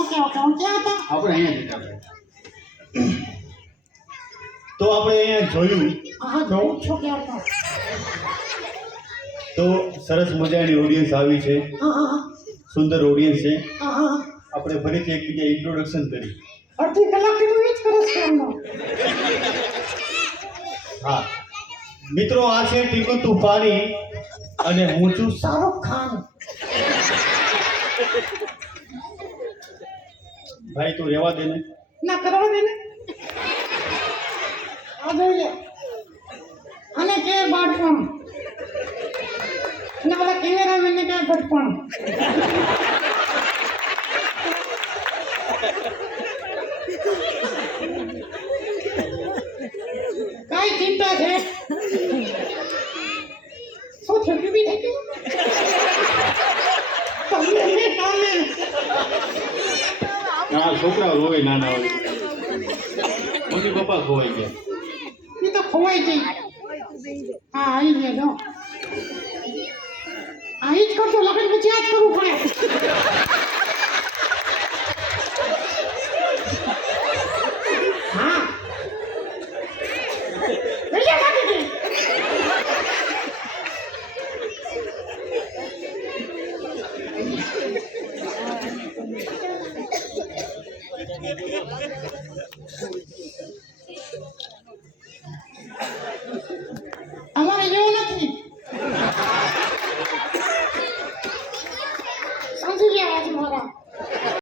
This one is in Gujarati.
ઓકે હું ક્યાં હતા? આપણે અહીંયા જતા તો આપણે અહીંયા જોયું હા જોઉં છું ક્યાં હતા. તો સરસ મજાની ઓડિયન્સ આવી છે, હા સુંદર ઓડિયન્સ છે. હા આપણે ફરીથી એકબીજા ઇન્ટ્રોડક્શન કરી. અડધી કલાકથી તો એ જ કરે છે એમનો. હા મિત્રો, આ છે ટીકુ તુફાની અને હું છું શાહરુખ ખાન. ભાઈ તું રહેવા દે ને. ના કરવા દે ને. આ જોઈ લે. અને કે બાળપણ અને પેલા કેમેરામેનને કે ઘટપણ. કઈ ચિંતા છે? શું થયું? બી થઈ ગયું તમને કામે. ના છોકરાઓ રોવે નાના હોય, મમ્મી પપ્પા ખોવાઈ ગયા. એ તો ખોવાઈ ગઈ. હા આવી ગયા જો. આ જ કરતો લગ્ન પછી આ જ કરવું પડે.